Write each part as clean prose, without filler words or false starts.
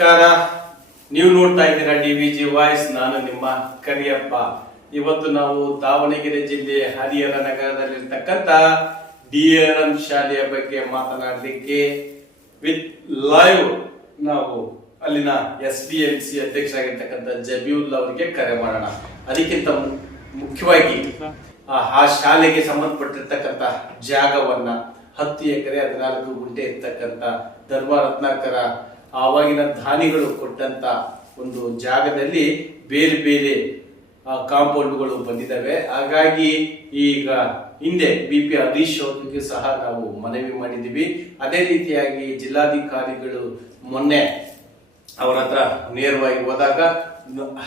ನಮಸ್ಕಾರ. ನೀವು ನೋಡ್ತಾ ಇದ್ದೀರಾ DVG ವಾಯ್ಸ್. ನಾನು ನಿಮ್ಮ ಕರಿಯಪ್ಪ. ಇವತ್ತು ನಾವು ದಾವಣಗೆರೆ ಜಿಲ್ಲೆ ಹರಿಹರ ನಗರದಲ್ಲಿರ್ತಕ್ಕಂಥ DRM ಶಾಲೆಯ ಬಗ್ಗೆ ಮಾತನಾಡಲಿಕ್ಕೆ ವಿತ್ ಲೈವ್ ನಾವು ಅಲ್ಲಿನ SDMC ಅಧ್ಯಕ್ಷರಾಗಿರ್ತಕ್ಕಂಥ ಜಬೀವುಲ್ಲಾ ಅವರಿಗೆ ಕರೆ ಮಾಡೋಣ. ಅದಕ್ಕಿಂತ ಮುಖ್ಯವಾಗಿ ಆ ಶಾಲೆಗೆ ಸಂಬಂಧಪಟ್ಟಿರ್ತಕ್ಕಂಥ ಜಾಗವನ್ನ 10 ಎಕರೆ 14 ಗುಂಟೆ ಇರ್ತಕ್ಕಂಥ ಧರ್ಮ ರತ್ನಾಕರ ಆವಾಗಿನ ದಾನಿಗಳು ಕೊಟ್ಟಂತ ಒಂದು ಜಾಗದಲ್ಲಿ ಬೇರೆ ಬೇರೆ ಕಾಂಪೌಂಡ್ಗಳು ಬಂದಿದ್ದಾವೆ. ಹಾಗಾಗಿ ಈಗ ಹಿಂದೆ BP ಹರೀಶ್ ಅವರಿಗೆ ಸಹ ನಾವು ಮನವಿ ಮಾಡಿದ್ದೀವಿ. ಅದೇ ರೀತಿಯಾಗಿ ಜಿಲ್ಲಾಧಿಕಾರಿಗಳು ಮೊನ್ನೆ ಅವರ ಹತ್ರ ನೇರವಾಗಿ ಹೋದಾಗ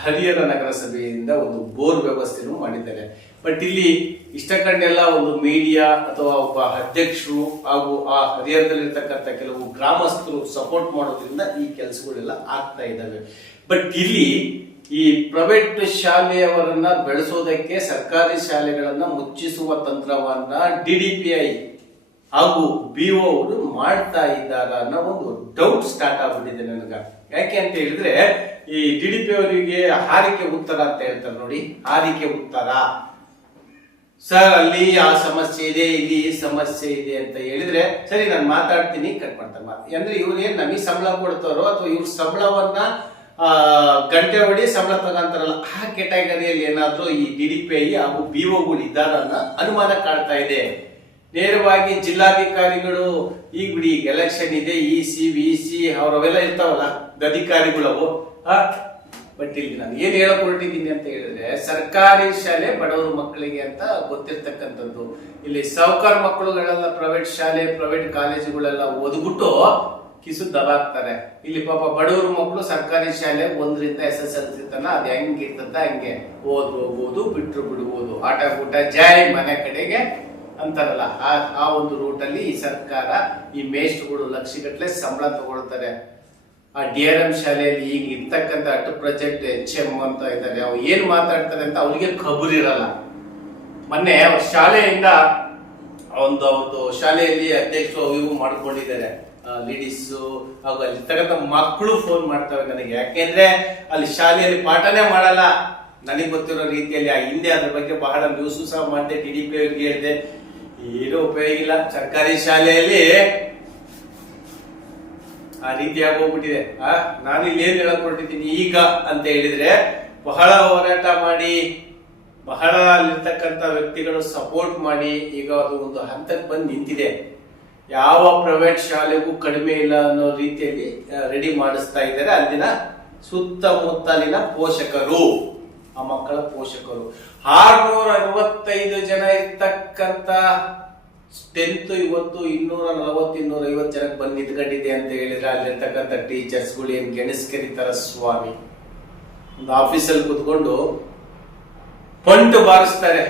ಹರಿಹರ ನಗರಸಭೆಯಿಂದ ಒಂದು ಬೋರ್ ವ್ಯವಸ್ಥೆನೂ ಮಾಡಿದ್ದಾರೆ. ಬಟ್ ಇಲ್ಲಿ ಇಷ್ಟಕಂಡೆಲ್ಲ ಒಂದು ಮೀಡಿಯಾ ಅಥವಾ ಒಬ್ಬ ಅಧ್ಯಕ್ಷರು ಹಾಗೂ ಆ ಹರಿಹರದಲ್ಲಿರ್ತಕ್ಕಂಥ ಕೆಲವು ಗ್ರಾಮಸ್ಥರು ಸಪೋರ್ಟ್ ಮಾಡೋದ್ರಿಂದ ಈ ಕೆಲಸಗಳೆಲ್ಲ ಆಗ್ತಾ ಇದ್ದಾವೆ. ಬಟ್ ಇಲ್ಲಿ ಈ ಪ್ರೈವೇಟ್ ಶಾಲೆಯವರನ್ನ ಬೆಳೆಸೋದಕ್ಕೆ ಸರ್ಕಾರಿ ಶಾಲೆಗಳನ್ನ ಮುಚ್ಚಿಸುವ ತಂತ್ರವನ್ನ DDPI ಹಾಗೂ BO ಅವರು ಮಾಡ್ತಾ ಇದ್ದಾರೆ ಅನ್ನೋ ಒಂದು ಡೌಟ್ ಸ್ಟಾರ್ಟ್ ಆಗ್ಬಿಟ್ಟಿದೆ ನನಗ. ಯಾಕೆ ಅಂತ ಹೇಳಿದ್ರೆ ಈ DDPI ಅವರಿಗೆ ಹಾರಿಕೆ ಉತ್ತರ ಅಂತ ಹೇಳ್ತಾರೆ ನೋಡಿ. ಹಾರಿಕೆ ಉತ್ತರ ಸರ್, ಅಲ್ಲಿ ಆ ಸಮಸ್ಯೆ ಇದೆ, ಇಲ್ಲಿ ಈ ಸಮಸ್ಯೆ ಇದೆ ಅಂತ ಹೇಳಿದ್ರೆ ಸರಿ ನಾನು ಮಾತಾಡ್ತೀನಿ, ಕಟ್ ಮಾಡ್ತಾರೆ. ಅಂದ್ರೆ ಇವ್ರು ಏನ್ ನಮಗೆ ಸಂಬಳ ಕೊಡ್ತಾರೋ ಅಥವಾ ಇವ್ರ ಸಂಬಳವನ್ನ ಗಂಟೆ ಹೊಡಿ ಸಂಬಳ ತಗೊಂತಾರಲ್ಲ ಆ ಕೆಟಗರಿಯಲ್ಲಿ ಏನಾದ್ರೂ ಈ DDPI ಹಾಗೂ BOಗಳು ಇದ್ದಾರ ಅನುಮಾನ ಕಾಡ್ತಾ ಇದೆ. ನೇರವಾಗಿ ಜಿಲ್ಲಾಧಿಕಾರಿಗಳು ಈಗ ಬಿಡಿ ಎಲೆಕ್ಷನ್ ಇದೆ, EC VC ಅವರವೆಲ್ಲ ಇರ್ತಾವಲ್ಲ ಅಧಿಕಾರಿಗಳವು. ಬಟ್ ಇಲ್ಲಿ ನಾನು ಏನ್ ಹೇಳಕ್ ಹೊರಟಿದ್ದೀನಿ ಅಂತ ಹೇಳಿದ್ರೆ, ಸರ್ಕಾರಿ ಶಾಲೆ ಬಡವರ ಮಕ್ಕಳಿಗೆ ಅಂತ ಗೊತ್ತಿರ್ತಕ್ಕಂಥದ್ದು. ಇಲ್ಲಿ ಸಾಹುಕಾರ ಮಕ್ಕಳುಗಳೆಲ್ಲ ಪ್ರೈವೇಟ್ ಶಾಲೆ ಪ್ರೈವೇಟ್ ಕಾಲೇಜುಗಳೆಲ್ಲ ಓದ್ಬಿಟ್ಟು ಕಿಸು ದಬಾಕ್ತಾರೆ. ಇಲ್ಲಿ ಪಾಪ ಬಡವರು ಮಕ್ಕಳು ಸರ್ಕಾರಿ ಶಾಲೆ 1ರಿಂದ SSLC ತನ ಅದ್ ಹೆಂಗಿರ್ತದ ಹಂಗೆ ಓದ್ಬೋದು, ಬಿಟ್ರು ಬಿಡ್ಬೋದು, ಆಟ ಊಟ ಜಾರಿ ಮನೆ ಕಡೆಗೆ ಅಂತಾರಲ್ಲ ಆ ಒಂದು ರೂಟ್ ಅಲ್ಲಿ ಈ ಸರ್ಕಾರ ಈ ಮೇಷ್ಟ್ರುಗಳು ಲಕ್ಷಗಟ್ಟಲೆ ಸಂಬಳ ತಗೊಳ್ತಾರೆ. ಆ DRM ಶಾಲೆಯಲ್ಲಿ ಈಗ ಇರ್ತಕ್ಕಂಥ ಪ್ರೆಸೆಂಟ್ HM ಅಂತ ಇದ್ದಾರೆ, ಅವ್ರು ಏನ್ ಮಾತಾಡ್ತಾರೆ ಅಂತ ಅವ್ರಿಗೆ ಖಬರ್ ಇರಲ್ಲ. ಮೊನ್ನೆ ಅವ್ರ ಶಾಲೆಯಿಂದ ಒಂದು ಶಾಲೆಯಲ್ಲಿ ಅಧ್ಯಕ್ಷರು ಇವು ಮಾಡ್ಕೊಂಡಿದ್ದಾರೆ ಲೇಡೀಸ್ ಹಾಗೂ ಅಲ್ಲಿರ್ತಕ್ಕಂಥ ಮಕ್ಕಳು ಫೋನ್ ಮಾಡ್ತವೆ ನನಗೆ. ಯಾಕೆಂದ್ರೆ ಅಲ್ಲಿ ಶಾಲೆಯಲ್ಲಿ ಪಾಠನೇ ಮಾಡಲ್ಲ. ನನಗೆ ಗೊತ್ತಿರೋ ರೀತಿಯಲ್ಲಿ ಆ ಹಿಂದೆ ಅದ್ರ ಬಗ್ಗೆ ಬಹಳ ನ್ಯೂಸ್ ಸಹ ಮಾಡಿದೆ, DDPI ಅವ್ರಿಗೆ ಹೇಳಿದೆ, ಏನೂ ಉಪಯೋಗ ಇಲ್ಲ. ಸರ್ಕಾರಿ ಶಾಲೆಯಲ್ಲಿ ಆ ರೀತಿಯಾಗಿ ಹೋಗ್ಬಿಟ್ಟಿದೆ. ನಾನು ಇಲ್ಲಿ ಏನ್ ಹೇಳಕೊಟ್ಟಿದ್ದೀನಿ ಈಗ ಅಂತ ಹೇಳಿದ್ರೆ, ಬಹಳ ಹೋರಾಟ ಮಾಡಿ ಬಹಳ ಅಲ್ಲಿರ್ತಕ್ಕಂಥ ವ್ಯಕ್ತಿಗಳು ಸಪೋರ್ಟ್ ಮಾಡಿ ಈಗ ಅದು ಒಂದು ಹಂತಕ್ಕೆ ಬಂದು ನಿಂತಿದೆ. ಯಾವ ಪ್ರೈವೇಟ್ ಶಾಲೆಗೂ ಕಡಿಮೆ ಇಲ್ಲ ಅನ್ನೋ ರೀತಿಯಲ್ಲಿ ರೆಡಿ ಮಾಡಿಸ್ತಾ ಇದ್ದಾರೆ ಅಲ್ಲಿನ ಸುತ್ತಮುತ್ತಲಿನ ಪೋಷಕರು, ಆ ಮಕ್ಕಳ ಪೋಷಕರು. 665 ಜನ ಇರ್ತಕ್ಕಂಥ ಸ್ಟ್ರೆಂತ್ ಇವತ್ತು 240-250 ಜನಕ್ಕೆ ಬಂದು ನಿಂತ್ಕೊಂಡಿದೆ ಅಂತ ಹೇಳಿದ್ರೆ ಅಲ್ಲಿರ್ತಕ್ಕಂಥ ಟೀಚರ್ಸ್ಗಳು ಏನ್ ಗೆಣಸ್ಕರಿತಾರ ಸ್ವಾಮಿ. ಒಂದು ಆಫೀಸಲ್ಲಿ ಕುತ್ಕೊಂಡು ಪಂಟು ಬಾರಿಸ್ತಾರೆ.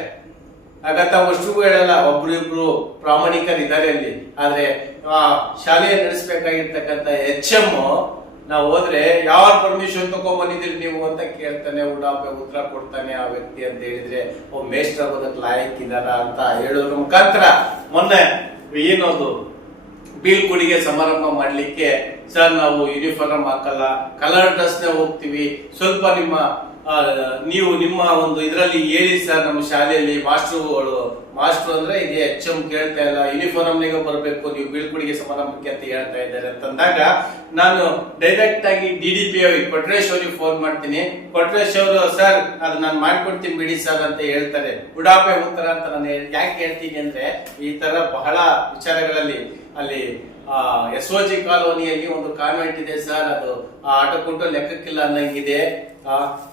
ಹಾಗಂತ ಅಷ್ಟಿಗೂ ಹೇಳಲ್ಲ, ಒಬ್ರು ಇಬ್ರು ಪ್ರಾಮಾಣಿಕರಿದ್ದಾರೆ ಅಲ್ಲಿ. ಆದ್ರೆ ಆ ಶಾಲೆಯ ನಡೆಸಬೇಕಾಗಿರ್ತಕ್ಕಂಥ HM ನಾವು ಹೋದ್ರೆ ಯಾವ ಪರ್ಮಿಷನ್ ತಗೊಂಡ್ಬಂದಿದ್ದೀರಿ ನೀವು ಅಂತ ಕೇಳ್ತಾನೆ, ಉಡಾಪೆ ಉತ್ತರ ಕೊಡ್ತಾನೆ ಆ ವ್ಯಕ್ತಿ ಅಂತ ಹೇಳಿದ್ರೆ ಮೇಸ್ಟರ್ ಆಗೋದಕ್ಕೆ ಲಾಯಕ್ ಇದಾರ ಅಂತ ಹೇಳೋದ್ರ ಮುಖಾಂತರ ಮೊನ್ನೆ ಏನದು ಬೀಳ್ಕೊಡುಗೆ ಸಮಾರಂಭ ಮಾಡ್ಲಿಕ್ಕೆ, ಸರ್ ನಾವು ಯೂನಿಫಾರ್ಮ್ ಹಾಕಲ್ಲ, ಕಲರ್ ಡ್ರೆಸ್ನೇ ಹೋಗ್ತೀವಿ, ಸ್ವಲ್ಪ ನೀವು ನಿಮ್ಮ ಒಂದು ಇದರಲ್ಲಿ ಹೇಳಿ ಸರ್, ನಮ್ಮ ಶಾಲೆಯಲ್ಲಿ ಮಾಸ್ಟರ್ ಅಂದ್ರೆ ಇದು HM ಕೇಳ್ತಾ ಇಲ್ಲ, ಯೂನಿಫಾರ್ಮ್ನಾಗ ಬರಬೇಕು, ನೀವು ಬೀಳ್ಕೊಡುಗೆ ಸಮಾರಂಭಕ್ಕೆ ಅಂತ ಹೇಳ್ತಾ ಇದ್ದಾರೆ ಅಂತಂದಾಗ ನಾನು ಡೈರೆಕ್ಟ್ ಆಗಿ DDPI ಕೊಟ್ರೇಶ್ ಅವ್ರಿಗೆ ಫೋನ್ ಮಾಡ್ತೀನಿ. ಕೊಟ್ರೇಶ್ ಅವರು ಸರ್ ಅದು ನಾನು ಮಾಡ್ಕೊಡ್ತೀನಿ ಬಿಡಿ ಸರ್ ಅಂತ ಹೇಳ್ತಾರೆ. ಉಡಾಪೆ ಉತ್ತರ ಅಂತ ನಾನು ಯಾಕೆ ಹೇಳ್ತೀನಿ ಅಂದ್ರೆ, ಈ ತರ ಬಹಳ ವಿಚಾರಗಳಲ್ಲಿ ಅಲ್ಲಿ SOG ಕಾಲೋನಿಯಲ್ಲಿ ಒಂದು ಕಾನ್ವೆಂಟ್ ಇದೆ ಸರ್, ಅದು ಆಟಕ್ಕುಂಟು ಲೆಕ್ಕಕ್ಕಿಲ್ಲ ಅನ್ನಂಗಿದೆ,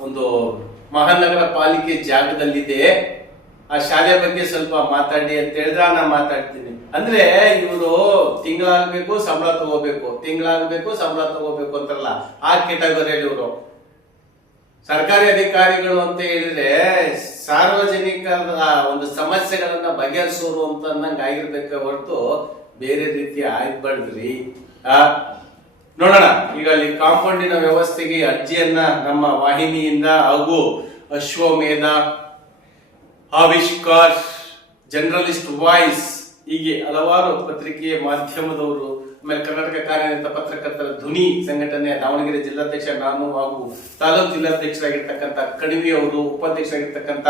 ಒಂದು ಮಹಾನಗರ ಪಾಲಿಕೆ ಜಾಗದಲ್ಲಿದೆ, ಆ ಶಾಲೆ ಬಗ್ಗೆ ಸ್ವಲ್ಪ ಮಾತಾಡಿ ಅಂತ ಹೇಳಿದ್ರೆ ನಾನು ಮಾತಾಡ್ತೀನಿ. ಅಂದ್ರೆ ಇವರು ತಿಂಗಳಾಗ್ಬೇಕು ಸಂಬಳ ತಗೋಬೇಕು, ತಿಂಗಳಾಗ್ಬೇಕು ಸಂಬಳ ತಗೋಬೇಕು ಅಂತಾರಲ್ಲ ಆ ಕೆಟಗರಿಯಲ್ಲಿ ಇವರು ಸರ್ಕಾರಿ ಅಧಿಕಾರಿಗಳು ಅಂತ ಹೇಳಿದ್ರೆ ಸಾರ್ವಜನಿಕರ ಒಂದು ಸಮಸ್ಯೆಗಳನ್ನ ಬಗೆಹರಿಸೋರು ಅಂತ ಅನ್ನಂಗ್ ಆಗಿರ್ಬೇಕ ಹೊರತು ಬೇರೆ ರೀತಿ ಆಗ್ಬಾರ್ದ್ರಿ. ನೋಡೋಣ ಈಗ ಅಲ್ಲಿ ಕಾಂಪೌಂಡಿನ ವ್ಯವಸ್ಥೆಗೆ ಅರ್ಜಿಯನ್ನ ನಮ್ಮ ವಾಹಿನಿಯಿಂದ ಹಾಗೂ ಅಶ್ವಮೇಧ, ಆವಿಷ್ಕಾರ್, ಜರ್ನಲಿಸ್ಟ್ ವಾಯ್ಸ್ ಹೀಗೆ ಹಲವಾರು ಪತ್ರಿಕೆಯ ಮಾಧ್ಯಮದವರು ಆಮೇಲೆ ಕರ್ನಾಟಕ ಕಾರ್ಯನಿರತ ಪತ್ರಕರ್ತರ ಧ್ವನಿ ಸಂಘಟನೆ ದಾವಣಗೆರೆ ಜಿಲ್ಲಾಧ್ಯಕ್ಷ ನಾನು ಹಾಗೂ ತಾಲೂಕು ಜಿಲ್ಲಾಧ್ಯಕ್ಷರಾಗಿರ್ತಕ್ಕಂಥ ಕಣಿವಿ ಅವರು, ಉಪಾಧ್ಯಕ್ಷರಾಗಿರ್ತಕ್ಕಂಥ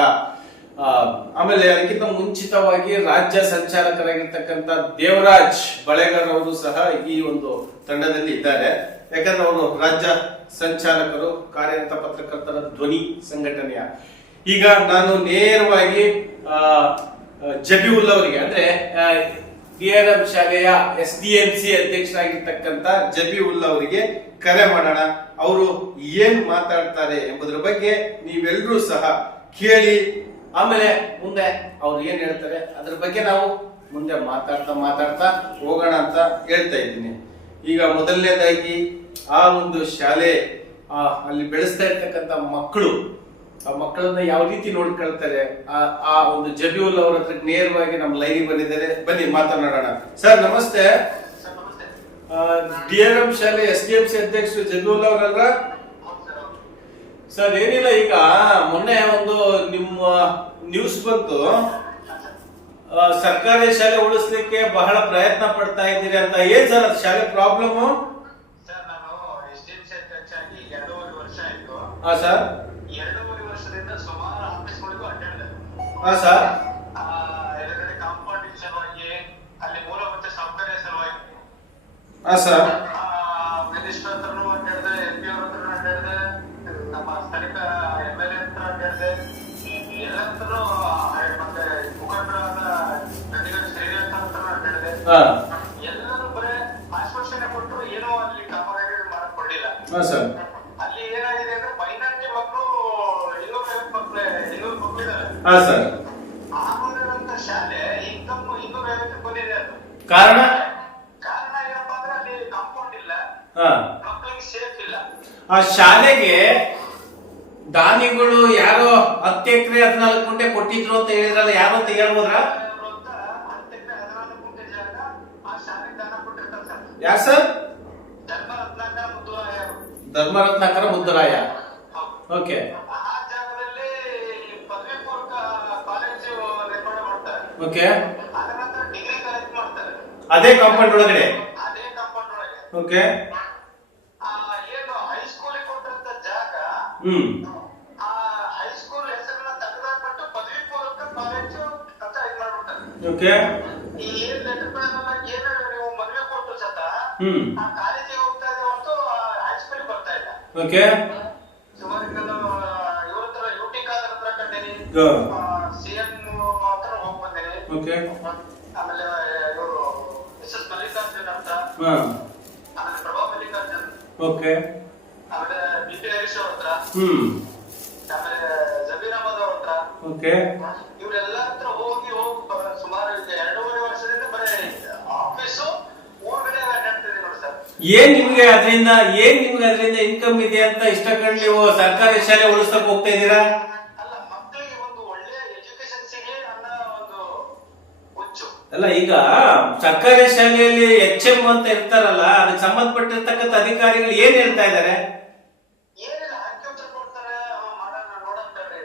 ಆಮೇಲೆ ಅದಕ್ಕಿಂತ ಮುಂಚಿತವಾಗಿ ರಾಜ್ಯ ಸಂಚಾಲಕರಾಗಿರ್ತಕ್ಕಂಥ ದೇವರಾಜ್ ಬಳೆಗಾರ್ ಅವರು ಸಹ ಈ ಒಂದು ತಂಡದಲ್ಲಿ ಇದ್ದಾರೆ. ಯಾಕಂದ್ರೆ ಅವರು ರಾಜ್ಯ ಸಂಚಾಲಕರು ಕಾರ್ಯನಿರತ ಪತ್ರಕರ್ತರ ಧ್ವನಿ ಸಂಘಟನೆಯ. ಈಗ ನಾನು ನೇರವಾಗಿ ಜಬೀವುಲ್ಲಾ ಅವರಿಗೆ ಅಂದ್ರೆ DRM ಶಾಲೆಯ SDMC ಅಧ್ಯಕ್ಷರಾಗಿರ್ತಕ್ಕಂಥ ಜಬೀವುಲ್ಲಾ ಅವರಿಗೆ ಕರೆ ಮಾಡೋಣ. ಅವರು ಏನ್ ಮಾತಾಡ್ತಾರೆ ಎಂಬುದರ ಬಗ್ಗೆ ನೀವೆಲ್ಲರೂ ಸಹ ಕೇಳಿ, ಆಮೇಲೆ ಮುಂದೆ ಅವ್ರು ಏನ್ ಹೇಳ್ತಾರೆ ಅದ್ರ ಬಗ್ಗೆ ನಾವು ಮುಂದೆ ಮಾತಾಡ್ತಾ ಹೋಗೋಣ ಅಂತ ಹೇಳ್ತಾ ಇದ್ದೀನಿ. ಈಗ ಮೊದಲನೇದಾಗಿ ಆ ಒಂದು ಶಾಲೆ ಅಲ್ಲಿ ಬೆಳೆಸ್ತಾ ಇರ್ತಕ್ಕಂಥ ಮಕ್ಕಳು, ಆ ಮಕ್ಕಳನ್ನ ಯಾವ ರೀತಿ ನೋಡ್ಕೊಳ್ತಾರೆ, ಆ ಒಂದು ಜಬೀವುಲ್ಲಾ ಅವ್ರ ಹತ್ರ ನೇರವಾಗಿ ನಮ್ಮ ಲೈನ್ ಬಂದಿದ್ದಾರೆ. ಬನ್ನಿ ಮಾತನಾಡೋಣ. ಸರ್ ನಮಸ್ತೆ. DRM ಶಾಲೆ SDMC ಅಧ್ಯಕ್ಷರು ಜಬೀವುಲ್ಲಾ ಅವರಲ್ರ? ಸರ್ ಏನಿಲ್ಲ, ಈಗ ಮೊನ್ನೆ ಒಂದು ನಿಮ್ಮ ನ್ಯೂಸ್ ಬಂತು, ಸರ್ಕಾರಿ ಶಾಲೆ ಉಳಿಸ್ಲಿಕ್ಕೆ ಬಹಳ ಪ್ರಯತ್ನ ಪಡ್ತಾ ಇದ್ದೀರಿ ಅಂತ. ಏನ್ ಸರ್ ಅದು ಶಾಲೆ ಪ್ರಾಬ್ಲಮ್? ಸರ್ ನಾನು SDMC ಅಧ್ಯಕ್ಷ ಆಗಿ 2.5 ವರ್ಷ ಆಯ್ತು. ಸರ್ 2.5 ವರ್ಷದಿಂದ ಸುಮಾರು ಆಫೀಸ್ಗಳಿಗೂ ಅಡ್ಡಾಡಿದೆ. ಸರ್ ಎಲ್ಲಕಡೆ ಕಾಂಪೌಂಡಿಂಗ್ ಸಲುವಾಗಿ, ಅಲ್ಲಿ ಮೂಲಭೂತ ಸೌಕರ್ಯ ಸಲುವಾಗಿ ಸರ್ ಮಿನಿಸ್ಟರ್ ಹತ್ರನೂ ಅಡ್ಡಾಡಿದೆ, MP ಅವ್ರ ಹತ್ರನೂ ಅಡ್ಡಾಡಿದೆ, ನಮ್ಮ ಸ್ಥಳೀಯ MLA ಹತ್ರ ಅಡ್ಡಾಡಿದೆ, ಎಲ್ಲ ಹತ್ರನೂ ಮತ್ತೆ ಮುಖಂಡರಾದ ಶ್ರೀನಿವಾಸ ಹತ್ರ ಅಡ್ಡಾಡಿದೆ. ಎಲ್ಲರೂ ಬರೇ ಆಶ್ವಾಸನೆ ಕೊಟ್ಟರು, ಏನೋ ಅಲ್ಲಿ ಕಾಮಗಾರಿ ಮಾಡಕ್ ಕೊಡ್ಲಿಲ್ಲ. ಅಲ್ಲಿ ಏನಾಗಿದೆ ಅಂದ್ರೆ ಮೈನಾರಿಟಿ ಮಕ್ಕಳು 250 ಮಕ್ಕಳಿದ್ದಾರೆ. 600 ಶಾಲೆ ಇನ್ಕಮ್ 250 ಬಂದಿದೆ. ಅದು ಕಾರಣ ಏನಪ್ಪಾ ಅಂದ್ರೆ ಅಲ್ಲಿ ಕಾಂಪೌಂಡ್ ಇಲ್ಲ, ಮಕ್ಕಳಿಗೆ ಸೇಫ್ ಇಲ್ಲ. ಆ ಶಾಲೆಗೆ ದಾನಿಗಳು ಯಾರೋ 10 ಎಕರೆ 14 ಗುಂಟೆ ಕೊಟ್ಟಿದ್ರು ಅಂತ ಹೇಳಿದ್ರಲ್ಲ, ಯಾರು ಅಂತ ಹೇಳ್ಬೋದ್ರ? 10 ಎಕರೆ 14 ಗುಂಟೆ ಜಾಗ ಆ ಶಾಲೆಗೆ ದಾನ ಕೊಟ್ಟಿರ್ತಾರೆ ಸರ್. ಯಾರು ಸರ್? ಧರ್ಮರತ್ನಾಕರ ಮುದ್ದುರಾಯ. ಓಕೆ. ಆ ಜಾಗದಲ್ಲಿ ಪದವಿ ಪೂರ್ವ ಕಾಲೇಜು ನಿರ್ಮಾಣ ಮಾಡ್ತಾರೆ. ಓಕೆ. ಅದರ ನಂತರ ಡಿಗ್ರಿ ಕಾಲೇಜ್ ಮಾಡ್ತಾರೆ ಅದೇ ಕಾಂಪೌಂಡ್ ಒಳಗಡೆ. ಓಕೆ. ಏನು ಹೈಸ್ಕೂಲಿಗೆ ಕೊಟ್ಟಿರಂತ ಜಾಗ, ಆ ಹೈಸ್ಕೂಲ್ ಹೆಸರನ್ನ ತೆಗೆದಾಕ್ಬಿಟ್ಟು ಪದವಿ ಪೂರ್ವಕ ಕಾಲೇಜು ಅಂತ ಇದು ಮಾಡ್ಬಿಡ್ತಾರೆ. ಓಕೆ. ಈ ಏನ್ ಲೆಟರ್ ಪ್ಯಾನಲ್ ಏನು ನೀವು ಮದುವೆ ಕೊಟ್ಟು ಸತ ಆ ಕಾಲೇಜಿಗೆ ಹೋಗ್ತಾ ಇದೆ ಹೊರತು ಹೈಸ್ಕೂಲಿಗೆ ಬರ್ತಾ ಇಲ್ಲ. ಓಕೆ. ಸುಮಾರು ಇವ್ರ ಹತ್ರ UT ಖಾದರ್ ಹತ್ರ ಕಂಡೇನಿ, CM ಹತ್ರ ಹೋಗಿ ಬಂದೇನಿ. ಓಕೆ. ಆಮೇಲೆ ಇವರು Mrs. ಮಲ್ಲಿಕಾರ್ಜುನ್ ಅಂತ, ಆಮೇಲೆ ಪ್ರಭಾ ಮಲ್ಲಿಕಾರ್ಜುನ್. ಓಕೆ. ಆಮೇಲೆ BP ಹರೀಶ್ ಅವ್ರ ಹತ್ರ, ಆಮೇಲೆ ಜಬೀರ್ ಅಹಮದ್ ಅವ್ರ ಹತ್ರ. ಓಕೆ. ಇವರೆಲ್ಲ ಹತ್ರ ಹೋಗಿ ಸುಮಾರು 2.5 ವರ್ಷದಿಂದ ಬರೀ ಆಫೀಸು ಊರ್ಗಡೆ ಅಡ್ಡಾಡ್ತಿದೆ ನೋಡಿ ಸರ್. ಏನ್ ನಿಮ್ಗೆ ಅದರಿಂದ ಇನ್ಕಮ್ ಇದೆ ಅಂತ ಇಷ್ಟಕೊಂಡು ನೀವು ಸರ್ಕಾರಿ ಶಾಲೆ ಉಳಿಸಕ್ ಹೋಗ್ತಾ ಇದ್ದೀರಾ? ಅಲ್ಲ, ಮಕ್ಕಳಿಗೆ ಒಂದು ಒಳ್ಳೆ ಎಜುಕೇಶನ್ ಸಿಗಲಿ ಅನ್ನೋ ಒಂದು ಹುಚ್ಚು. ಅಲ್ಲ, ಈಗ ಸರ್ಕಾರಿ ಶಾಲೆಯಲ್ಲಿ HM ಅಂತ ಇರ್ತಾರಲ್ಲ, ಅದಕ್ಕೆ ಸಂಬಂಧಪಟ್ಟಿರ್ತಕ್ಕಂಥ ಅಧಿಕಾರಿಗಳು ಏನ್ ಹೇಳ್ತಾ ಇದ್ದಾರೆ? ಏನಿಲ್ಲ, ಹಾಕಿ ಉತ್ತರ ಕೊಡ್ತಾರೆ, ಮಾಡೋಣ ನೋಡಂತಾರೆ,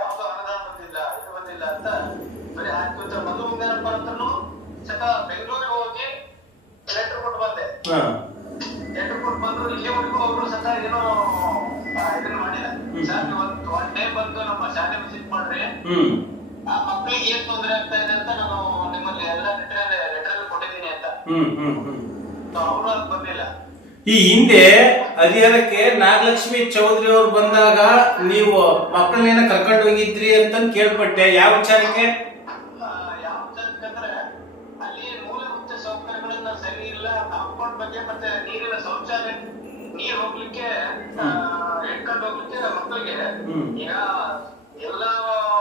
ಯಾವ್ದು ಅನುದಾನ ಬಂದಿಲ್ಲ, ಇದು ಬಂದಿಲ್ಲ ಅಂತ ಬರೀ ಹಾಕಿ ಉತ್ತರ. ಮುಂದೇನಪ್ಪ ಅಂತೂ ಸತ ಬೆಂಗಳೂರಿಗೆ ಹೋಗಿ ಲೆಟರ್ ಕೊಟ್ಟು ಬಂದೆ. ಲೆಟರ್ ಕೊಟ್ಟು ಬಂದ್ರು, ಇಲ್ಲಿವರೆಗೂ ಒಬ್ರು ಸತ ಏನೋ ಇದನ್ನ ಮಾಡಿಲ್ಲ. ಶಾಲೆ ಒಂದ್ ಟೈಮ್ ಬಂದು ನಮ್ಮ ಶಾಲೆ ವಿಸಿಟ್ ಮಾಡ್ರಿ, ಆ ಮಕ್ಕಳಿಗೆ ಏನ್ ತೊಂದರೆ ಆಗ್ತಾ ಇದೆ ಅಂತ ನಾನು ನಿಮ್ಮಲ್ಲಿ ಎಲ್ಲ ಲೆಟರ್ ಕೊಟ್ಟಿದ್ದೀನಿ ಅಂತ. ಅವರು ಅದು ಬಂದಿಲ್ಲ. ಈ ಹಿಂದೆ ಹರಿಹರಕ್ಕೆ ನಾಗಲಕ್ಷ್ಮಿ ಚೌಧರಿ ಅವರು ಬಂದಾಗ ನೀವು ಮಕ್ಕಳನ್ನೇನ ಕರ್ಕೊಂಡು ಹೋಗಿದ್ರಿ ಅಂತ ಕೇಳ್ಪಟ್ಟೆ. ಯಾವ ವಿಚಾರಕ್ಕೆ? ಯಾವ ವಿಚಾರಕ್ಕಂದ್ರೆ ಅಲ್ಲಿ ಮೂಲಭೂತ ಸೌಕರ್ಯಗಳನ್ನ ಸರಿ ಇಲ್ಲ, ಕಾಂಪೌಂಡ್ ಬಗ್ಗೆ, ಮತ್ತೆ ನೀರಿನ ಶೌಚಾಲಯ, ನೀರ್ ಹೋಗ್ಲಿಕ್ಕೆ ಇಟ್ಕೊಂಡು ಹೋಗ್ಲಿಕ್ಕೆ ಮಕ್ಕಳಿಗೆ. ಈಗ ಎಲ್ಲ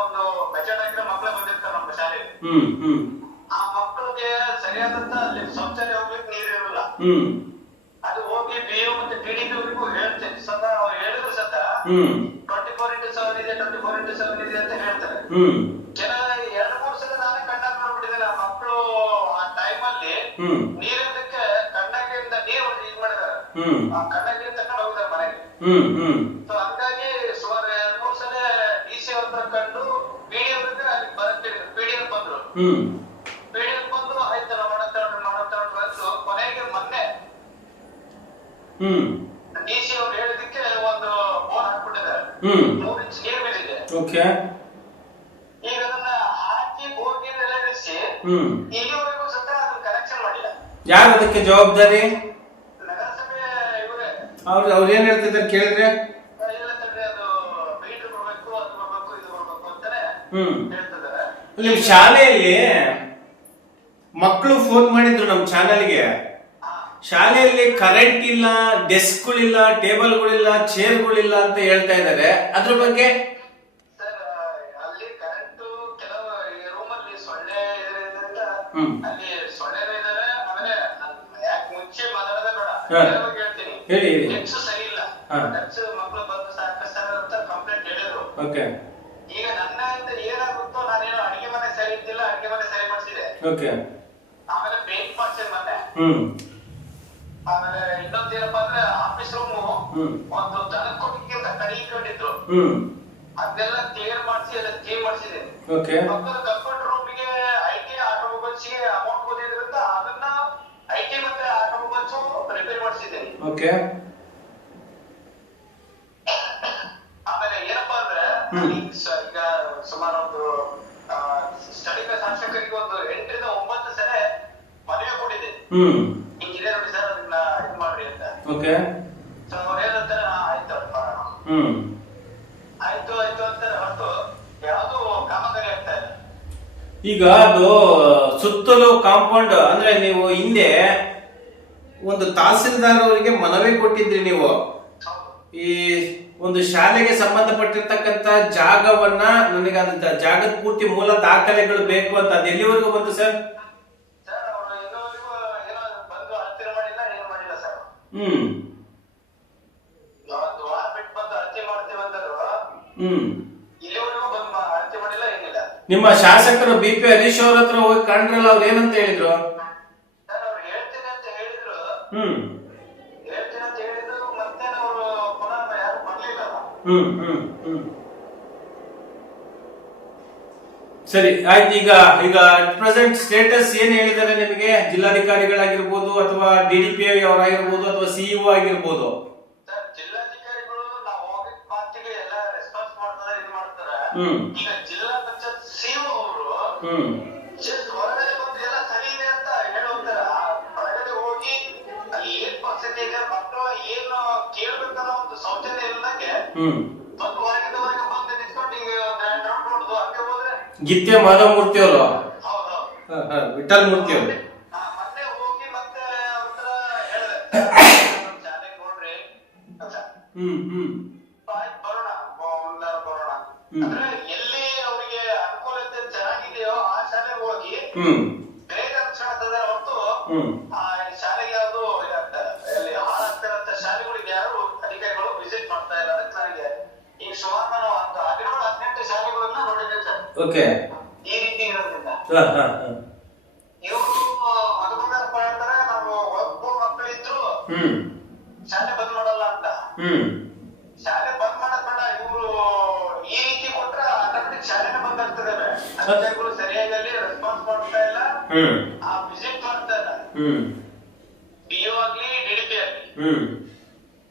ಒಂದು ಬಜೆಟ್ ಆಗಿರೋ ಮಕ್ಕಳೇ ಬಂದಿರ್ತಾರೆ ನಮ್ಮ ಶಾಲೆಗೆ. ಆ ಮಕ್ಕಳಿಗೆ ಸರಿಯಾದಂತ ಅಲ್ಲಿ ಶೌಚಾಲಯ ಹೋಗ್ಲಿಕ್ಕೆ ನೀರ್ ಇರಲ್ಲ. ಅದು ಹೋಗಿ BO ಮತ್ತೆ PDP ಅವರಿಗೂ ಹೇಳ್ತೇನೆ ಸದಾ. ಅವ್ರು ಹೇಳಿದ್ರು ಸದಾ 24x7 ಇದೆ, 24x7 ಇದೆ ಅಂತ ಹೇಳ್ತಾರೆ. ಕೆಲ 2-3 ಸಲ ನಾನೇ ಕಣ್ಣಾಗ್ ನೋಡ್ಬಿಟ್ಟಿದ್ದೇನೆ. ಆ ಮಕ್ಕಳು ಆ ಟೈಮಲ್ಲಿ ನೀರಿದ್ದಕ್ಕೆ ಕಣ್ಣಾಗಿಂದ ನೀರು ಇದು ಮಾಡಿದಾರೆ, ಆ ಕಣ್ಣಾಗಿ ತಕೊಂಡು ಹೋಗಿದ್ದಾರೆ ಮನೆಗೆ. ಹಂಗಾಗಿ ಸುಮಾರು 2-3 ಸಲ DC ಅವ್ರ ಹತ್ರ ಕಂಡು PD ಅವ್ರಿಗೆ ಅಲ್ಲಿ ಬರಕ್ಕೆ PD ಅವ್ರು ಬಂದ್ರು. PD ಅವ್ರು ಬಂದು ಆಯ್ತಲ್ಲ ಮಾಡತ್ತ ಬಂದು ಕೊನೆಗೆ ಹ್ಮ್ DC ಅವ್ರು ಹೇಳಿದಕ್ಕೆ ಒಂದು ಬೋರ್ ಹಾಕ್ಬಿಟ್ಟಿದ್ದಾರೆ. ಹ್ಮ್ 3 ಇಂಚ್ ನೀರ್ ಬಿದ್ದಿದೆ. ಓಕೆ. ಈಗ ಅದನ್ನ ಹಾಕಿ ಬೋರ್ ನೀರೆಲ್ಲ ಇಳಿಸಿ ಇಲ್ಲಿವರೆಗೂ ಸಹ ಅದನ್ನ ಕನೆಕ್ಷನ್ ಮಾಡಿಲ್ಲ. ಯಾರು ಅದಕ್ಕೆ ಜವಾಬ್ದಾರಿ? ನಗರಸಭೆ ಇವರೇ. ಅವ್ರು ಏನ್ ಹೇಳ್ತಿದ್ದಾರೆ ಕೇಳಿದ್ರೆ? ಇಲ್ಲ ತಡ್ರಿ, ಅದು ಮೀಟರ್ ಬರ್ಬೇಕು, ಅದು ಬರ್ಬೇಕು, ಇದು ಬರ್ಬೇಕು ಅಂತಾನೆ ಹೇಳ್ತಿದ್ದಾರೆ. ನಿಮ್ ಶಾಲೆಯಲ್ಲಿ ಮಕ್ಕಳು ಫೋನ್ ಮಾಡಿದ್ರು ನಮ್ ಚಾನೆಲ್ಗೆ. ಶಾಲೆಯಲ್ಲಿ ಕರೆಂಟ್ ಇಲ್ಲ, ಡೆಸ್ಕ್ಗಳಿಲ್ಲ, ಟೇಬಲ್ಗಳಿಲ್ಲ, ಚೇರ್ಗಳಿಲ್ಲ ಅಂತ ಹೇಳ್ತಾ ಇದ್ದಾರೆ. ಅದ್ರ ಬಗ್ಗೆ ಸರ್, ಅಲ್ಲಿ ಕರೆಂಟ್ ಕೆಲವು ರೂಮಲ್ಲಿ ಸೊಳ್ಳೆ ಇದರಿಂದ ಅಲ್ಲಿ ಸೊಳ್ಳೆನೂ ಇದಾವೆ. ಆಮೇಲೆ ಯಾಕೆ ಮುಂಚೆ ಮಾತಾಡೋದೇ ಬೇಡ, ಹೇಳ್ತೀನಿ. ಹೇಳಿ. ಟೆಕ್ಸ್ ಸರಿ ಇಲ್ಲ, ಟೆಕ್ಸ್ ಮಕ್ಕಳು ಬಂದು ಸಾಕಿಸ್ತಾರೆ ಅಂತ ಕಂಪ್ಲೇಂಟ್ ಹೇಳಿದ್ರು. ಓಕೆ. ಈಗ ನನ್ನಿಂದ ಏನಾಗುತ್ತೋ, ನಾನೇನು ಅಡಿಗೆ ಮನೆ ಸರಿ ಇದ್ದಿಲ್ಲ, ಅಡಿಗೆ ಮನೆ ಸರಿ ಮಾಡಿಸಿದೆ. ಓಕೆ. ಆಮೇಲೆ ಪೇಂಟ್ ಮಾಡ್ಸಿದೆ ಮೊನ್ನೆ. ಆಮೇಲೆ ಇನ್ನೊಂದೇನಪ್ಪ ಅಂದ್ರೆ ಆಫೀಸ್ ರೂಮು ಒಂದು ದನಕ್ಕೆ ಕೊಟ್ಟಿಗಿಂತ ಕಡಿ ಇಟ್ಕೊಂಡಿದ್ರು. ಅದನ್ನೆಲ್ಲ ಕ್ಲಿಯರ್ ಮಾಡಿಸಿ ಎಲ್ಲ ಕ್ಲೀನ್ ಮಾಡಿಸಿದೆ. ಮಕ್ಕಳ ಕಂಪ್ಯೂಟರ್ ರೂಮಿಗೆ IT ಆಟೋಮೊಬೈಲ್ಸ್ ಗೆ ಅಮೌಂಟ್ ಬಂದಿದ್ರಿಂದ ಅದನ್ನ IT ಮತ್ತೆ ಆಟೋಮೊಬೈಲ್ಸ್ ರಿಪೇರ್ ಮಾಡಿಸಿದ್ದೇನೆ. ಆಮೇಲೆ ಏನಪ್ಪಾ ಅಂದ್ರೆ ಈಗ ಸುಮಾರು ಒಂದು ಸ್ಟಡಿ ಶಾಸಕರಿಗೆ ಒಂದು 8 ರಿಂದ 9 ಸಲ ಮನವಿ ಕೊಟ್ಟಿದೆ. ಹಿಂಗಿದೆ ನೋಡಿ ಸರ್, ಅದನ್ನ ಇದು ಮಾಡ್ರಿ ಅಂತ. ಸೊ ಅವ್ರು ಏನಂತಾರೆ, ಆಯ್ತು ಅಂತಾರೆ ಹೊರತು ಯಾವ್ದು ಕಾಮಗಾರಿ ಆಗ್ತಾ ಇಲ್ಲ. ಈಗ ಅದು ಸುತ್ತಲೂ ಕಾಂಪೌಂಡ್ ಅಂದ್ರೆ ನೀವು ಹಿಂದೆ ಒಂದು ತಹಸೀಲ್ದಾರ್ ಅವರಿಗೆ ಮನವಿ ಕೊಟ್ಟಿದ್ರಿ ನೀವು. ಈ ಒಂದು ಶಾಲೆಗೆ ಸಂಬಂಧಪಟ್ಟಿರ್ತಕ್ಕಂತ ಜಾಗವನ್ನ, ನನಗೆ ಅದ ಜಾಗದ ಪೂರ್ತಿ ಮೂಲ ದಾಖಲೆಗಳು ಬೇಕು ಅಂತ. ಅದು ಎಲ್ಲಿವರೆಗೂ ಬಂತು ಸರ್? ಅವರು ಇನ್ನೂವರೆಗೂ ಏನೋ ಬಂದು ಅಳತೆ ಮಾಡಿಲ್ಲ, ಏನು ಮಾಡಿಲ್ಲ ಸರ್. ಒಂದು ವಾರ ಬಿಟ್ಟು ಬಂದು ಅಳತೆ ಮಾಡ್ತೀವಿ ಅಂದರು. ಇಲ್ಲಿವರೆಗೂ ಬಂದು ಅಳತೆ ಮಾಡಿಲ್ಲ, ಏನಿಲ್ಲ. ನಿಮ್ಮ ಶಾಸಕರು BP ಹರೀಶ್ ಅವ್ರ ಹತ್ರ ಹೋಗಿ ಕಂಡ್ರಲ್ಲ, ಅವ್ರು ಏನಂತ ಹೇಳಿದ್ರು? ಸರ್, ಅವ್ರು ಹೇಳ್ತೀನಿ ಅಂತ ಹೇಳಿದ್ರು. ಮತ್ತೆ ಅವರು ಪುನಃ ಯಾರು ಬರ್ಲಿಲ್ಲ. ಸರಿ, ಆಯ್ತು. ಈಗ ಪ್ರೆಸೆಂಟ್ ಸ್ಟೇಟಸ್ ಏನ್ ಹೇಳಿದ್ದಾರೆ ನಿಮಗೆ? ಜಿಲ್ಲಾಧಿಕಾರಿಗಳಾಗಿರ್ಬೋದು, ಅಥವಾ DDP ಅವರಾಗಿರ್ಬೋದು, ಅಥವಾ CEO ಆಗಿರ್ಬೋದು? ಸರ್, ಜಿಲ್ಲಾಧಿಕಾರಿಗಳು ನಾವು ಹೋಗಿದ್ ಮಾತಿಗೆ ಎಲ್ಲ ರೆಸ್ಪಾನ್ಸ್ ಮಾಡ್ತಾರೆ, ಇದು ಮಾಡ್ತಾರೆ. ಈಗ ಜಿಲ್ಲಾ ಪಂಚಾಯತ್ CEO ಅವರು ಜಸ್ಟ್ ಹೊರಗಡೆ ಬಂದು ಎಲ್ಲ ಸರಿ ಇದೆ ಅಂತ ಹೇಳಿ ಹೋಗ್ತಾರೆ. ಹೊರಗಡೆ ಹೋಗಿ ಅಲ್ಲಿ ಏನ್ ಪರಿಸ್ಥಿತಿ ಇದೆ, ಮಕ್ಕಳು ಏನು ಕೇಳ್ಬೇಕನ್ನೋ ಒಂದು ಶೌಚಾಲಯ ಇಲ್ಲದಂಗೆ ಬಂದು ಹೊರಗಡೆ ಬಂದು ನಿಂತ್ಕೊಂಡು ಹಿಂಗೆ ಒಂದು ರೌಂಡ್ ಹೊಡೆದು ಹಂಗೆ ಹೋದ್ರೆ ಗಿತ್ಯ ಮಾಧವ ಮೂರ್ತಿ ಅವರು, ಹೌದು, ವಿಠಲ್ ಮೂರ್ತಿ ಅವರು ಮೊನ್ನೆ ಹೋಗಿ ಮತ್ತೆ ಒಂಥರ ಹೇಳಿದೆ, ಶಾಲೆಗೆ ನೋಡ್ರಿ ಅಂತ. ಬರೋಣ ಅಂದ್ರೆ ಎಲ್ಲಿ ಅವರಿಗೆ ಅನುಕೂಲತೆ ಚೆನ್ನಾಗಿದೆಯೋ ಆ ಶಾಲೆಗೆ ಹೋಗಿ ಬೇಗ ರಕ್ಷಣೆ ಹೊರತು ಆ ಶಾಲೆಗೆ ಯಾವುದು ಇಲ್ಲಿ ಹಾಳಾಗ್ತಿರಂತ ಶಾಲೆಗಳಿಗೆ ಯಾರು ಅಧಿಕಾರಿಗಳು ವಿಸಿಟ್ ಮಾಡ್ತಾ ಇಲ್ಲ. ಅದಕ್ಕೆ ನನಗೆ ಈಗ ಸುಮಾರು ನಾನು ಒಂದು 17-18 ಶಾಲೆಗಳನ್ನ ನೋಡಿದ್ದೆ ಸರ್. ಈ ರೀತಿ ಇರೋದ್ರಿಂದ ಇವರು ಮಧುಮಂಗಪ್ಪ ಹೇಳ್ತಾರೆ, ನಾವು ಒಬ್ಬ ಮಕ್ಕಳಿದ್ರು ಶಾಲೆ ಬಂದ್ ಮಾಡಲ್ಲ ಅಂತ. ಶಾಲೆ ಬಂದ್ ಮಾಡಕ್ ಬೇಡ, ಇವರು ಈ ರೀತಿ ಕೊಟ್ರೆ ಆಟೋಮೆಟಿಕ್ ಶಾಲೆನೇ ಬಂದ್ ಆಗ್ತದೆ. ಅಧಿಕಾರಿಗಳು ಸರಿಯಾಗಿ ಅಲ್ಲಿ ರೆಸ್ಪಾನ್ಸ್ ಮಾಡ್ತಾ ಇಲ್ಲ, ಆ ವಿಸಿಟ್ ಮಾಡ್ತಾ ಇಲ್ಲ. DO ಆಗ್ಲಿ DDP ಆಗ್ಲಿ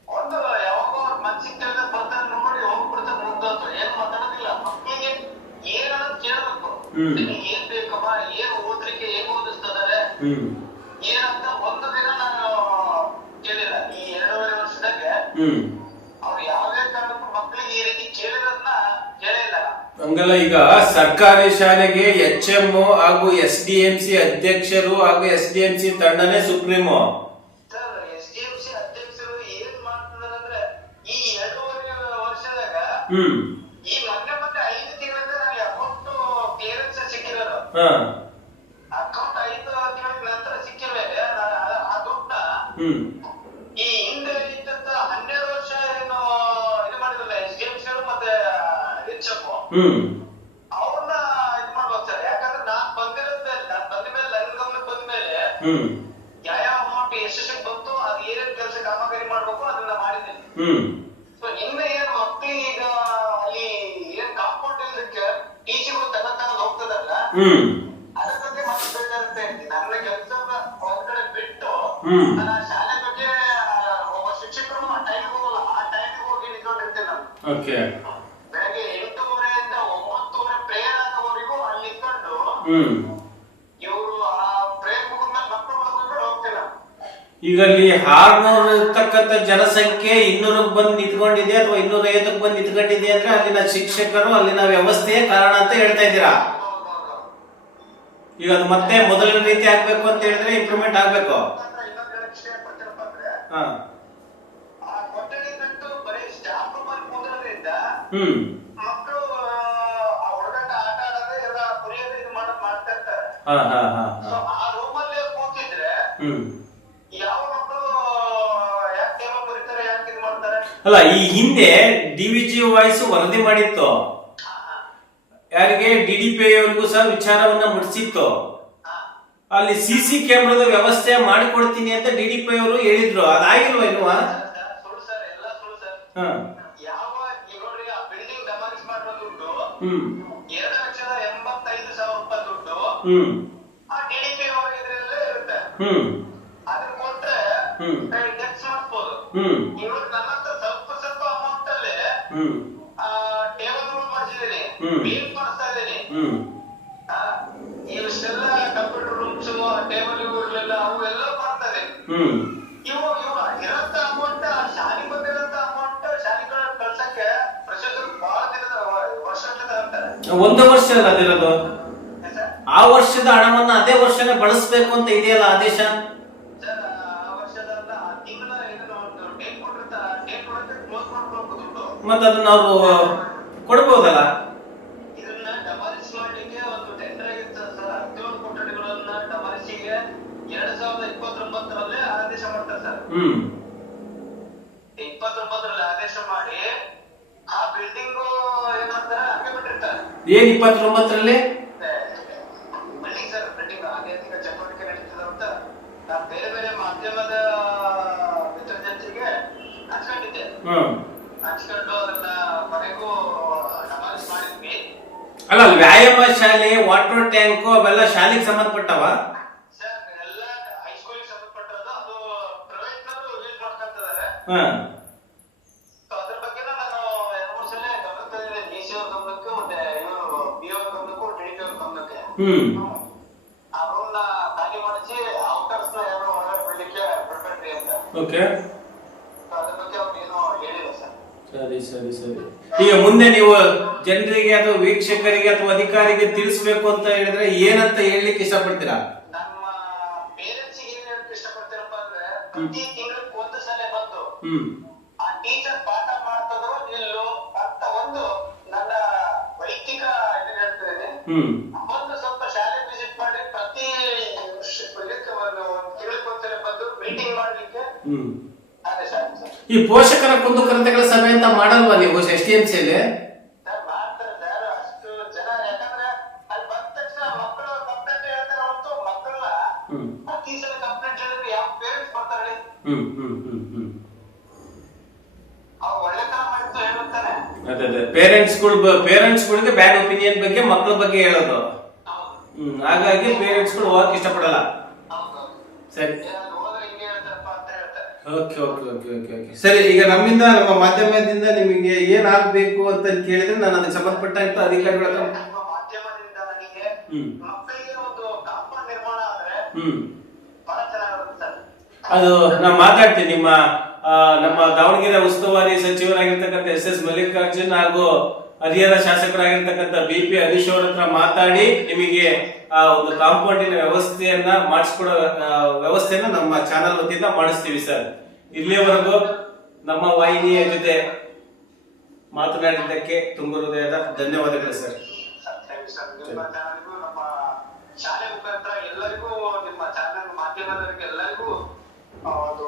ಒಂದು ಯಾವಾಗೋ ಮನ್ಸಿಗೆ ತಿಳಿದ ಬರ್ತಾರೆ, ನೋಡಿ ಹೋಗ್ಬಿಡ್ತಾರೆ, ಮುಗ್ದೋತು, ಏನ್ ಮಾತಾಡೋದಿಲ್ಲ. ಮಕ್ಕಳಿಗೆ ಏನನ್ನೋದು ಕೇಳ್ಬೇಕು, ಏನ್ ಬೇಕಮ್ಮ, ಏನ್ ಓದ್ಲಿಕ್ಕೆ ಏನ್ ಓದಿಸ್ತದಾರೆ ಏನಂತ ಒಂದು ದಿನ ನಾನು ಕೇಳಿಲ್ಲ. ಈ 2.5 ವರ್ಷದಾಗೆ ಅವ್ರು ಯಾವ್ದೇ ಕಾರಣಕ್ಕೂ ಮಕ್ಕಳಿಗೆ ಈ ರೀತಿ ಕೇಳಿರೋದನ್ನ ಕೇಳಿಲ್ಲ. ಹಂಗಲ್ಲ, ಈಗ ಸರ್ಕಾರಿ ಶಾಲೆಗೆ HM ಹಾಗೂ SDMC ಅಧ್ಯಕ್ಷರು ಹಾಗೂ SDMC ತಂಡನೇ ಸುಪ್ರೀಮೋ. ಸರ್, SDMC ಅಧ್ಯಕ್ಷರು ಏನ್ ಮಾಡ್ತಿದಾರೆ ಅಂದ್ರೆ, ಈ 2.5 ವರ್ಷದಾಗ ಈ ಮೊನ್ನೆ 5 ತಿಂಗಳಿಂದ ನನಗೆ ಅಕೌಂಟ್ ಕ್ಲಿಯರೆನ್ಸ್ ಸಿಕ್ಕಿರೋದು. ಅಕೌಂಟ್ 5 ತಿಂಗಳ ನಂತರ ಸಿಕ್ಕಿರ್ಬೇಕು. ಆ ದುಡ್ಡನ್ನ ಈ ಹಿಂದೆ ಇದ್ದಂತ 12 ವರ್ಷ ಏನು ಇದು ಮಾಡಿದ್ರಲ್ಲ SDMC ಮತ್ತೆ HM, ಅವ್ರನ್ನ ಇದು ಮಾಡ್ಬೋದು ಸರ್. ಯಾಕಂದ್ರೆ ನಾನ್ ಬಂದ ಮೇಲೆ ನನ್ನ ಗಮನಕ್ಕೆ ಬಂದ ಮೇಲೆ ಯಾವ ಅಮೌಂಟ್ ಎಷ್ಟು ಬಂತು, ಅದು ಏನೇನ್ ಕೆಲಸ ಕಾಮಗಾರಿ ಮಾಡ್ಬೇಕು ಅದನ್ನ ಮಾಡಿದ್ದೀನಿ. ಸೊ ಹಿಂದೆ ಏನ್ ಮಕ್ಕಳಿಗೆ ಈಗ ಅಲ್ಲಿ ಏನ್ ಕಾಂಪೌಂಡ್ ಇಲ್ಲದಕ್ಕೆ ಟೀಚರ್ಗಳು ತಗೊಂಡ್ ಹೋಗ್ತದಲ್ಲ, ಅದ್ರ ಬಗ್ಗೆ ಮತ್ತೆ ಬೇಕಾಗುತ್ತೆ. ನನ್ನ ಕೆಲಸ ಹೊರಗಡೆ ಬಿಟ್ಟು ನನ್ನ ಶಾಲೆ ಬಗ್ಗೆ ಒಬ್ಬ ಓಕೆ. ಬೆಳಗ್ಗೆ 8:30 9:30 ಪ್ರೇಯರ್ ಆಗೋವರೆಗೂ ಅಲ್ಲಿ ಇಟ್ಕೊಂಡು ಇವರು ಆ ಪ್ರೇಯರ್ ಮುಗಿದ್ಮೇಲೆ ಮಕ್ಕಳು ಮಕ್ಕಳು ಹೋಗ್ತಿಲ್ಲ. ಈಗ ಅಲ್ಲಿ 600 ಇರ್ತಕ್ಕಂಥ ಜನಸಂಖ್ಯೆ 200ಕ್ಕೆ ಬಂದು ನಿಂತ್ಕೊಂಡಿದೆ ಅಥವಾ 250ಕ್ಕೆ ಬಂದು ನಿಂತ್ಕೊಂಡಿದೆ ಅಂದ್ರೆ ಅಲ್ಲಿನ ಶಿಕ್ಷಕರು ಅಲ್ಲಿನ ವ್ಯವಸ್ಥೆಯೇ ಕಾರಣ ಅಂತ ಹೇಳ್ತಾ ಇದ್ದೀರಾ. ಈಗ ಅದು ಮತ್ತೆ ಮೊದಲಿನ ರೀತಿ ಆಗ್ಬೇಕು ಅಂತ ಹೇಳಿದ್ರೆ ಇಂಪ್ರೂವ್ಮೆಂಟ್ ಆಗ್ಬೇಕು. ಮಕ್ಕಳು ಹೊರಗಡೆ ಆಟ ಆಡೋದು ಎಲ್ಲ ಕುರಿಯೋದು ಇದು ಮಾಡ್ತಾ ಇರ್ತಾರೆ. ಆ ರೂಮಲ್ಲಿ ಕೂತಿದ್ರೆ ಯಾವ ಮಕ್ಕಳು ಯಾಕೆ ಟೇಬಲ್ ಕುರಿತಾರೆ, ಯಾಕೆ ಇದು ಮಾಡ್ತಾರೆ? ಅಲ್ಲ, ಈ ಹಿಂದೆ ಡಿವಿಜಿ ವಾಯ್ಸ್ ವರದಿ ಮಾಡಿತ್ತು, ಯಾರಿಗೆ DDPI ಅವ್ರಿಗೂ ಸಹ ವಿಚಾರವನ್ನ ಮುಡಿಸಿತ್ತು. ಅಲ್ಲಿ CC ಕ್ಯಾಮ್ರಾದ ವ್ಯವಸ್ಥೆ ಮಾಡಿಕೊಡ್ತೀನಿ ಅಂತ DDPI ಅವರು ಹೇಳಿದ್ರು. ಅದಾಗಿಲ್ವಾ ಇನ್ನು? ಸುಳ್ಳು ಸರ್, ಎಲ್ಲ ಸುಳ್ಳು ಸರ್. ಯಾವ ನೋಡಿ ಆ ಬಿಲ್ಡಿಂಗ್ ಡೆಮಾಲಿಷ್ ಮಾಡಿರೋ ದುಡ್ಡು 2,85,000 ರೂಪಾಯಿ ದುಡ್ಡು ಆ DDPI ಅವರ ಇದ್ರಲ್ಲೇ ಇರುತ್ತೆ. ಅದನ್ನ ಕೊಟ್ರೆ ಟ್ಯಾಕ್ಸ್ ಮಾಡ್ಬೋದು. ಇವಾಗ ನನ್ನ ಹತ್ರ ಸ್ವಲ್ಪ ಅಮೌಂಟ್ ಅಲ್ಲಿ ಟೇಬಲ್ ಮಾಡಿಸಿದೀನಿ, ಬೀಲ್ ಮಾಡಿಸ್ತಾ ಇದೀನಿ. ಇಷ್ಟೆಲ್ಲ ಕಂಪ್ಯೂಟರ್ ರೂಮ್ಸ್, ಟೇಬಲ್ ಇರಲಿಲ್ಲ, ಅವು ಎಲ್ಲ ಮಾಡ್ತಾ ಇದೀನಿ. ಇವು ಇರೋಂತ ಅಮೌಂಟ್, ಶಾಲೆಗೆ ಬಂದಿರೋಂತ ಅಮೌಂಟ್ ಶಾಲೆಗಳ ಕಳ್ಸಕ್ಕೆ ಪ್ರೊಸೀಜರ್ ಬಹಳ ದಿನದ ವರ್ಷ ತಗೊಂತಾರೆ. 1 ವರ್ಷ ಅಲ್ಲ ಅದಿರೋದು. ಆ ವರ್ಷದ ಹಣವನ್ನ ಅದೇ ವರ್ಷನೇ ಬಳಸಬೇಕು ಅಂತ ಇದೆಯಲ್ಲ ಆದೇಶ. ಸರ್, ಆ ವರ್ಷದಲ್ಲ, ತಿಂಗಳ ಇದನ್ನು ಡೇಟ್ ಕೊಟ್ಟಿರ್ತಾರೆ, ಡೇಟ್ ಕೊಡಕ್ಕೆ ಕ್ಲೋಸ್ ಮಾಡ್ಬೇಕು ದುಡ್ಡು. ಮತ್ತೆ ಅದನ್ನ ಅವರು ಕೊಡ್ಬೋದಲ್ಲ. ಇದನ್ನ ಡೆಮಾಲಿಷ್ ಮಾಡ್ಲಿಕ್ಕೆ ಒಂದು ಟೆಂಡರ್ ಆಗಿತ್ತು ಸರ್. 17 ಕೊಠಡಿಗಳನ್ನ ಡೆಮಾಲಿಷಿಗೆ 2029ರಲ್ಲಿ ಆದೇಶ ಮಾಡ್ತಾರೆ ಸರ್. 29ರಲ್ಲಿ ಆದೇಶ ಮಾಡಿ ಆ ಬಿಲ್ಡಿಂಗ್ ಏನ್ ಮಾಡ್ತಾರೆ, ಹಂಗೆ ಬಿಟ್ಟಿರ್ತಾರೆ. ಏನ್ 29ರಲ್ಲಿ ಬಿಲ್ಡಿಂಗ್ ಸರ್, ಬಿಲ್ಡಿಂಗ್ ಆಧ್ಯಾತ್ಮಿಕ ಚಟುವಟಿಕೆ ನಡೀತದೆ ಅಂತ ನಾನು ಬೇರೆ ಬೇರೆ ಮಾಧ್ಯಮದ ಮಿತ್ರಜನರಿಗೆ ಹಂಚ್ಕೊಂಡಿದ್ದೆ. ಹಂಚ್ಕೊಂಡು ಅದನ್ನ ಮನೆಗೂ ಡೆಮಾಲಿಷ್ ಮಾಡಿದ್ವಿ. ಅಲ್ಲ, ವ್ಯಾಯಾಮ ಶಾಲೆ, ವಾಟರ್ ಟ್ಯಾಂಕ್ ಅವೆಲ್ಲ ಶಾಲೆಗೆ ಸಂಬಂಧಪಟ್ಟವ ಸರ್. ಎಲ್ಲ ಹೈಸ್ಕೂಲಿಗೆ ಸಂಬಂಧಪಟ್ಟದ್ದು. ಅದು ಪ್ರೈವೇಟ್ ಯೂಸ್ ಮಾಡ್ಕೊಂತಿದ್ದಾರೆ. ಅದ್ರ ಬಗ್ಗೆ ನಾನು 2-3 ಸಲ ಗಮನ ತಂದಿದ್ದೆ. DC ಅವ್ರ ಗಮನಕ್ಕೆ, ಮತ್ತೆ ಇವರು BO ಗಮನಕ್ಕೂ, DDP ಅವ್ರ ಗಮನಕ್ಕೆ. ಆ ರೂಮ್ ನ ಖಾಲಿ ಮಾಡಿಸಿ ಔಟರ್ಸ್ ನ ಯಾರು ಒಳಗಡೆ ಬಿಡ್ಲಿಕ್ಕೆ ಬಿಡ್ಬೇಡ್ರಿ ಅಂತ. ಓಕೆ. ಅದ್ರ ಬಗ್ಗೆ ಅವ್ರು ಏನೋ ಹೇಳಿಲ್ಲ ಸರ್. ಸರಿ. ಈಗ ಮುಂದೆ ನೀವು ಜನರಿಗೆ ಅಥವಾ ವೀಕ್ಷಕರಿಗೆ ಅಥವಾ ಅಧಿಕಾರಿಗೆ ತಿಳಿಸ್ಬೇಕು ಅಂತ ಹೇಳಿದ್ರೆ ಏನಂತ ಹೇಳಲಿಕ್ಕೆ ಇಷ್ಟಪಡ್ತೀರಾ? ನಮ್ಮ ಪೇರೆಂಟ್ಸ್ ಏನ್ ಹೇಳಕ್ ಇಷ್ಟಪಡ್ತೀರಪ್ಪ ಅಂದ್ರೆ, ಪ್ರತಿ ತಿಂಗಳಿಗೆ 1 ಸಲ ಬಂದು ಆ ಟೀಚರ್ ಪಾಠ ಮಾಡ್ತದೋ ಇಲ್ಲೋ ಅಂತ ಒಂದು ನನ್ನ ವೈಯಕ್ತಿಕ ಇದನ್ನ ಹೇಳ್ತಿದ್ದೀನಿ. ಒಂದು ಸ್ವಲ್ಪ ಶಾಲೆ ವಿಸಿಟ್ ಮಾಡಿ ಪ್ರತಿ ತಿಂಗಳಿಗೆ 1 ಸಲ ಬಂದು ಮೀಟಿಂಗ್ ಮಾಡ್ಲಿಕ್ಕೆ ಆದೇಶ ಆಗಿದೆ ಸರ್. ಈ ಪೋಷಕರ ಕುಂದುಕೊರತೆಗಳ ಸಭೆ ಅಂತ ಮಾಡಲ್ವಾ ನೀವು STMCಯಲ್ಲಿ? ಮಾಡ್ತಾರೆ ಸರ್, ಅಷ್ಟು ಜನ. ಯಾಕಂದ್ರೆ ಅಲ್ಲಿ ಬಂದ ತಕ್ಷಣ ಮಕ್ಕಳು ಕಂಪ್ಲೇಂಟ್ ಹೇಳ್ತಾರೆ ಹೊರತು ಮಕ್ಕಳನ್ನ ಪ್ರತಿ ಸಲ ಕಂಪ್ಲೇಂಟ್ ಹೇಳಿದ್ರೆ ಯಾವ ಪೇರೆಂಟ್ಸ್ ಬರ್ತಾರೆ? ಅವ್ರು ಒಳ್ಳೆತನ ಮಾಡಿದ್ದು ಹೇಳುತ್ತಾನೆ. ಅದೇ ಪೇರೆಂಟ್ಸ್ಗಳಿಗೆ ಬ್ಯಾಡ್ ಒಪಿನಿಯನ್ ಬಗ್ಗೆ, ಮಕ್ಕಳ ಬಗ್ಗೆ ಹೇಳೋದು. ಹಾಗಾಗಿ ಪೇರೆಂಟ್ಸ್ಗಳು ಹೋಗಕ್ಕೆ ಇಷ್ಟಪಡಲ್ಲ. ಸರಿ, ಓಕೆ. ಸರಿ, ಈಗ ನಮ್ಮಿಂದ, ನಮ್ಮ ಮಾಧ್ಯಮದಿಂದ ನಿಮಗೆ ಏನಾಗಬೇಕು ಅಂತ ಕೇಳಿದ್ರೆ ನಾನು ಅದಕ್ಕೆ ಸಂಬಂಧಪಟ್ಟಂತ ಅಧಿಕಾರಿಗಳ ಹತ್ರ ಮಾಧ್ಯಮದಿಂದ ನನಗೆ ಮಕ್ಕಳಿಗೆ ಒಂದು ಕಾಂಪೌಂಡ್ ನಿರ್ಮಾಣ ಆದ್ರೆ ಬಹಳ ಚೆನ್ನಾಗಿರುತ್ತೆ ಸರ್. ಅದು ನಾನು ಮಾತಾಡ್ತೀನಿ. ನಮ್ಮ ದಾವಣಗೆರೆ ಉಸ್ತುವಾರಿ ಸಚಿವರಾಗಿರ್ತಕ್ಕಂಥ SS ಮಲ್ಲಿಕಾರ್ಜುನ್ ಹಾಗೂ ಹರಿಹರ ಶಾಸಕರಾಗಿರ್ತಕ್ಕಂಥ BP ಹರೀಶ್ ಅವ್ರ ಹತ್ರ ಮಾತಾಡಿ ನಿಮಗೆ ಆ ಒಂದು ಕಾಂಪೌಂಡಿನ ವ್ಯವಸ್ಥೆಯನ್ನ ಮಾಡಿಸ್ಕೊಡೋ ವ್ಯವಸ್ಥೆಯನ್ನ ನಮ್ಮ ಚಾನಲ್ ವತಿಯಿಂದ ಮಾಡಿಸ್ತೀವಿ ಸರ್. ಇಲ್ಲಿಯವರೆಗೂ ನಮ್ಮ ವಾಹಿನಿಯ ಜೊತೆ ಮಾತನಾಡಿದ್ದಕ್ಕೆ ತುಂಬ ಹೃದಯದ ಧನ್ಯವಾದಗಳು ಸರ್. ನಿಮ್ಮ ಚಾನಲ್ಗೂ, ನಮ್ಮ ಶಾಲೆ ಮುಖಾಂತರ ಎಲ್ಲರಿಗೂ, ನಿಮ್ಮ ಚಾನಲ್ ಮಾಧ್ಯಮದವರಿಗೆ ಎಲ್ಲರಿಗೂ ಒಂದು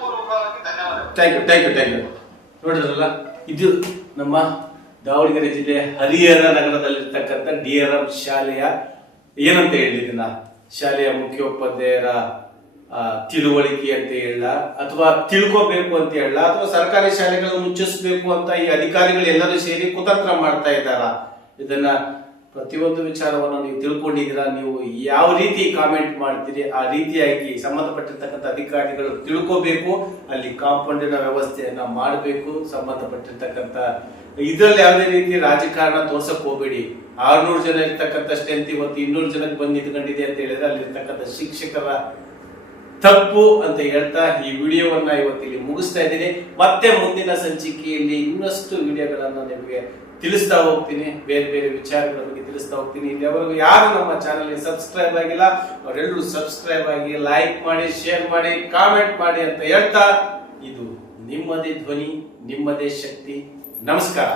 ಪೂರ್ವಕವಾಗಿ ಧನ್ಯವಾದಗಳು. Thank you. ನೋಡಿದ್ರಲ್ಲ, ಇದು ನಮ್ಮ ದಾವಣಗೆರೆ ಜಿಲ್ಲೆ ಹರಿಹರ ನಗರದಲ್ಲಿರ್ತಕ್ಕಂಥ DRM ಶಾಲೆಯ ಏನಂತ ಹೇಳಿದಿನ ಶಾಲೆಯ ಮುಖ್ಯೋಪಾಧ್ಯಾಯರ ತಿಳುವಳಿಕೆ ಅಂತ ಹೇಳ, ಅಥವಾ ತಿಳ್ಕೋಬೇಕು ಅಂತ ಹೇಳ, ಅಥವಾ ಸರ್ಕಾರಿ ಶಾಲೆಗಳನ್ನು ಮುಚ್ಚಿಸಬೇಕು ಅಂತ ಈ ಅಧಿಕಾರಿಗಳು ಎಲ್ಲರೂ ಸೇರಿ ಕುತಂತ್ರ ಮಾಡ್ತಾ ಇದ್ದಾರ. ಇದನ್ನ ಪ್ರತಿಯೊಂದು ವಿಚಾರವನ್ನು ನೀವು ತಿಳ್ಕೊಂಡಿದ್ದೀರಾ. ನೀವು ಯಾವ ರೀತಿ ಕಾಮೆಂಟ್ ಮಾಡ್ತೀರಿ ಆ ರೀತಿಯಾಗಿ ಸಂಬಂಧಪಟ್ಟಿರ್ತಕ್ಕಂಥ ಅಧಿಕಾರಿಗಳು ತಿಳ್ಕೋಬೇಕು. ಅಲ್ಲಿ ಕಾಂಪೌಂಡಿನ ವ್ಯವಸ್ಥೆಯನ್ನ ಮಾಡಬೇಕು. ಸಂಬಂಧಪಟ್ಟಿರ್ತಕ್ಕಂಥ ಇದರಲ್ಲಿ ಯಾವುದೇ ರೀತಿ ರಾಜಕಾರಣ ತೋರ್ಸಕ್ ಹೋಗ್ಬೇಡಿ. 600 ಜನ ಇರ್ತಕ್ಕಂಥ ಸ್ಟ್ರೆಂತ್ ಇವತ್ತು 200 ಜನಕ್ಕೆ ಬಂದು ನಿಂತ್ಕೊಂಡಿದೆ ಅಂತ ಹೇಳಿದ್ರೆ ಅಲ್ಲಿರ್ತಕ್ಕಂಥ ಶಿಕ್ಷಕರ ತಪ್ಪು ಅಂತ ಹೇಳ್ತಾ ಈ ವಿಡಿಯೋವನ್ನ ಇವತ್ತಿಲ್ಲಿ ಮುಗಿಸ್ತಾ ಇದ್ದೀನಿ. ಮತ್ತೆ ಮುಂದಿನ ಸಂಚಿಕೆಯಲ್ಲಿ ಇನ್ನಷ್ಟು ವಿಡಿಯೋಗಳನ್ನ ನಿಮಗೆ ತಿಳಿಸ್ತಾ ಹೋಗ್ತೀನಿ. ಬೇರೆ ಬೇರೆ ವಿಚಾರಗಳ ಬಗ್ಗೆ ತಿಳಿಸ್ತಾ ಹೋಗ್ತೀನಿ. ಇಲ್ಲಿವರೆಗೂ ಯಾರು ನಮ್ಮ ಚಾನಲ್ಗೆ ಸಬ್ಸ್ಕ್ರೈಬ್ ಆಗಿಲ್ಲ ಅವರೆಲ್ಲರೂ ಸಬ್ಸ್ಕ್ರೈಬ್ ಆಗಿ, ಲೈಕ್ ಮಾಡಿ, ಶೇರ್ ಮಾಡಿ, ಕಾಮೆಂಟ್ ಮಾಡಿ ಅಂತ ಹೇಳ್ತಾ ಇದು ನಿಮ್ಮದೇ ಧ್ವನಿ, ನಿಮ್ಮದೇ ಶಕ್ತಿ. ನಮಸ್ಕಾರ.